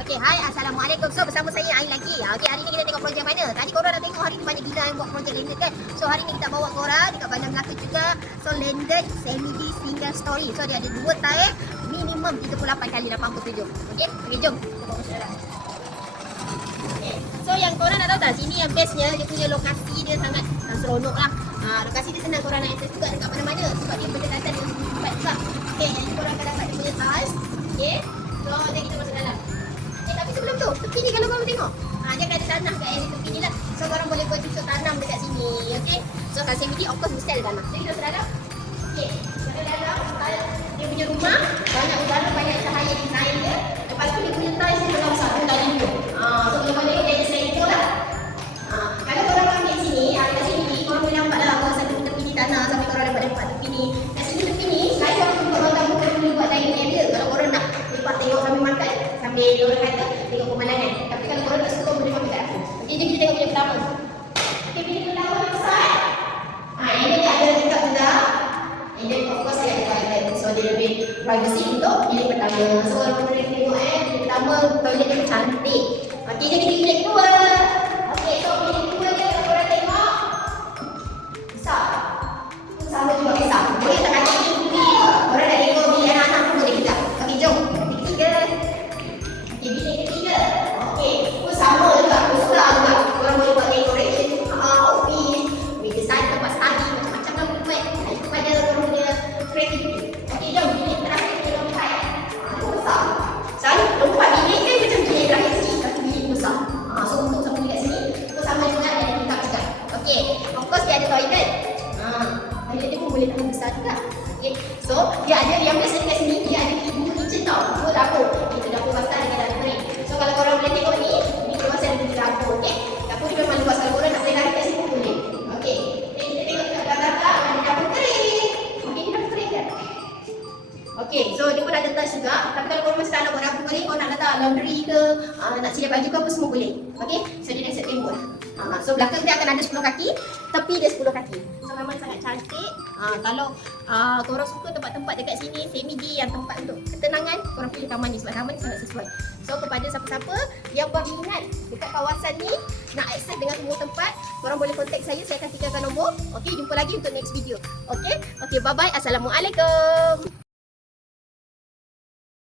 Okey, hai, Assalamualaikum. So, bersama saya Ain lagi. Okey, hari ni kita tengok projek mana. Tadi korang dah tengok hari ni banyak gila yang buat projek landed kan. So, hari ni kita bawa korang dekat Bandar Melaka juga. So, landed semi-D single story. So, dia ada 2 tair, minimum 38 kali 87. Okey, jom. Okay. So, yang korang nak tahu tak, sini yang bestnya, dia punya lokasi dia sangat seronok lah. Lokasi dia senang korang nak access juga dekat mana-mana. Sebab dia berdekatan dengan tempat juga. Okey, jadi korang akan dapat dia punya tiles. Okey, so, nanti kita masuk dalam. Tapi sebelum tu, tepi ni kalau korang tengok, dia akan ada tanah kat area tepi ni lah. So korang boleh buat cucuk tanam dekat sini, okay? So kat sini of course mesti ada tanah. So kita masuk dalam. Okay, masuk dalam, dia punya rumah, banyak udara, banyak cahaya design dia. Lepas tu dia punya tiles dia besar pun dari dulu. So kalau korang tengok dia ada seletor lah. Kalau korang ambil sini, kat sini korang boleh nampak lah kawasan tepi ni tanah sampai korang dapat tepi ni. Kat sini tepi ni, selain waktu korang tahu korang boleh buat dining area. Kalau korang nak lepas tengok sambil makan, sambil orang kata tengok pemandangan. Tapi kalau korang tak suka boleh makan kat dapur. Okey, jom kita tengok bilik pertama. Okey, bilik pertama besar. Ini dia ada dekat juga. And then of course dia ada toilet. So dia lebih privacy untuk bilik pertama. So orang boleh tengok bilik pertama toilet dia cantik. Okey, jadi kita bilik kedua. Okey, so bilik kedua dia kalau korang tengok besar. Sama juga besar. Boleh tak kata bilik ni. Korang dah tengok bilik anak-anak pun boleh juga. Okey, jom. Bilik ketiga. Bilik ketiga. Okey, pun sama juga, besar juga. Korang boleh buat decoration, office, meja study, tempat study, macam-macam lah boleh buat. Itu pada korang punya creativity. Okey, jom bilik terakhir kita lompat. Itu besar. Selalu lompat bilik kan macam bilik terakhir kecil, tapi bilik besar. So untuk sama dekat sini, itu sama juga dan tingkap juga. Okey, of course dia ada toilet. Toilet dia pun boleh tahan besar juga. Okay. So, dia ada yang biasa dekat sini, dia ada 2 kitchen tau, 2 dapur. Itu dapur basah dengan dapur kering. So, kalau korang boleh tengok ni, ini kawasan dia dapur, okey. Dapur dia memang luas, kalau korang nak boleh lari kat sini pun boleh. Okey. Jadi kita tengok dekat belakang ada dapur kering. Okey, ni dapur kering kan? Okey, so dia pun ada tiles juga. Tapi kalau korang mesti tak nak buat dapur kering, korang nak letak laundry ke, nak sedia baju ke apa semua boleh. Okey, so dia dah set tembok. So belakang dia akan ada 10 kaki, tepi dia 10 kaki. So memang sangat cantik. Kalau korang suka tempat-tempat dekat sini semi-D yang tempat untuk ketenangan, korang pilih taman ni sebab taman ni sangat sesuai. So kepada siapa-siapa yang berminat dekat kawasan ni, nak akses dengan semua tempat, korang boleh contact saya akan tinggalkan nombor. Okey, jumpa lagi untuk next video. Okey, bye bye. Assalamualaikum.